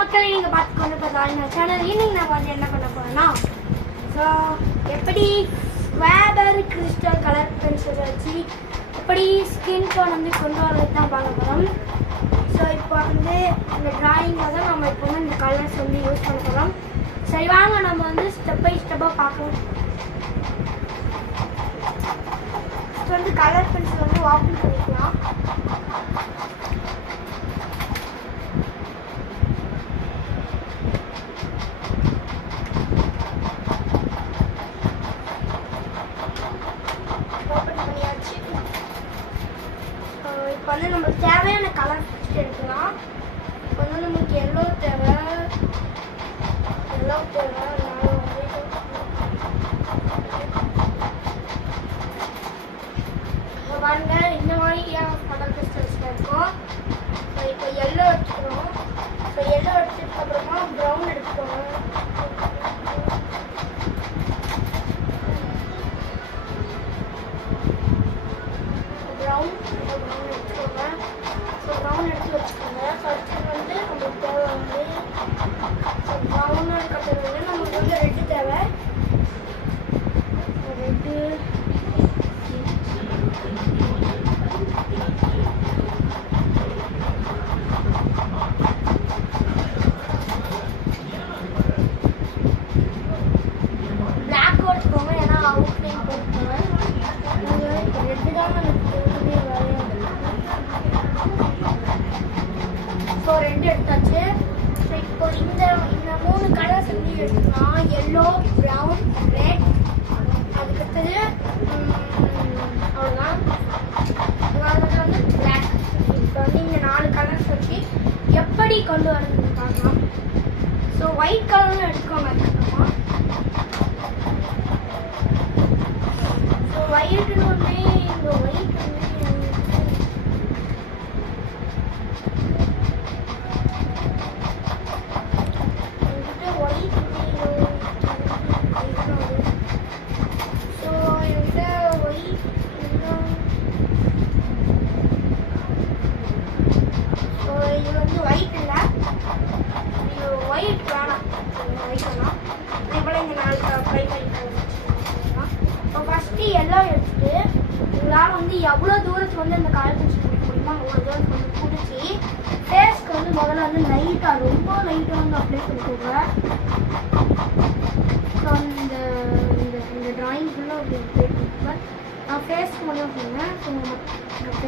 மக்களை நீங்கள் பார்த்து கொண்டு பார்த்தா சேனல் இன்னைக்கு நான் வந்து என்ன பண்ண போகிறேன்னா எப்படி ஸ்கொயர் கிறிஸ்டல் கலர் பென்சில் வச்சு எப்படி ஸ்கின் டோன் வந்து கொண்டு வரது தான் பார்க்க போகிறோம். ஸோ இப்போ வந்து இந்த ட்ராயிங்கில் தான் நம்ம இப்போ வந்து இந்த கலர்ஸ் வந்து யூஸ் பண்ண போகிறோம். சரி வாங்க நம்ம வந்து ஸ்டெப் பை ஸ்டெப்பாக பார்க்கலாம். ஸோ வந்து கலர் பென்சில் வந்து ஓப்பன் பண்ணிக்கலாம். இப்போ வந்து நம்மளுக்கு தேவையான கலர் ஃபஸ்ட்டு எடுக்கலாம். இப்போ வந்து நமக்கு எல்லோ தேவை பாருங்க இந்த மாதிரி கலர் கிறிஸ்டல்ஸ் இருக்கும். ஸோ இப்போ எல்லோ எடுத்துக்கிறோம். ஸோ எல்லோ எடுத்ததுக்கு அப்புறமா ப்ரௌன் எடுத்துக்கோங்க. ப்ரௌன் எடுத்துக்கோங்க. ஸோ ப்ரௌன் எடுத்து வச்சுக்கோங்க. ஃபர்ஸ்ட் வந்து நம்மளுக்கு தேவை வந்து ப்ரௌன் இருக்கிறது வந்து நமக்கு வந்து ரெட்டு தேவை. ரெட்டு பிளாக் எடுத்துக்கோங்க. ஏன்னா அவுட்லைன் போட்டுக்கோங்க. ரெட்டு தான் நமக்கு ஸோ ரெண்டு எடுத்தாச்சு. ஸோ இப்போ இந்த மூணு கலர்ஸ் வந்து எடுத்துக்கலாம். Yellow, brown, red. அதுக்கடுத்தது அவ்வளோதான். அதுக்கடுத்து வந்து பிளாக். இப்போ வந்து இந்த 4 கலர்ஸ் வச்சு எப்படி கொண்டு வரதுன்னு பார்க்கலாம். ஸோ ஒயிட் கலரும் எடுத்துக்கோங்க. அதுக்கப்புறமா ஸோ ஒயிட்டுன்னு ஒன்று இந்த ஒயிட் ஒயிட் வேணாம். ஒயிட் வேணாம். அதே போல் இந்த 4 ட்ரை பண்ணிக்கலாம். இப்போ ஃபஸ்ட்டு எல்லோ எடுத்துட்டு உங்களால் வந்து எவ்வளோ தூரத்துக்கு வந்து இந்த கலர் பென்சில் கொடுக்க முடியுமோ அவ்வளோ தூரத்துக்கு வந்து பிடிச்சி ஃபேஸ்க்கு வந்து முதல்ல வந்து லைட்டாக ரொம்ப லைட்டாக வந்து அப்ளை பண்ணிக்கோங்க. ஸோ இந்த இந்த ட்ராயிங் ஃபுல்லாக அப்படி அப்ளை பண்ணிக்கோங்க. நான் ஃபேஸ்க்கு மட்டும் சொன்னேன். ஸோ மற்ற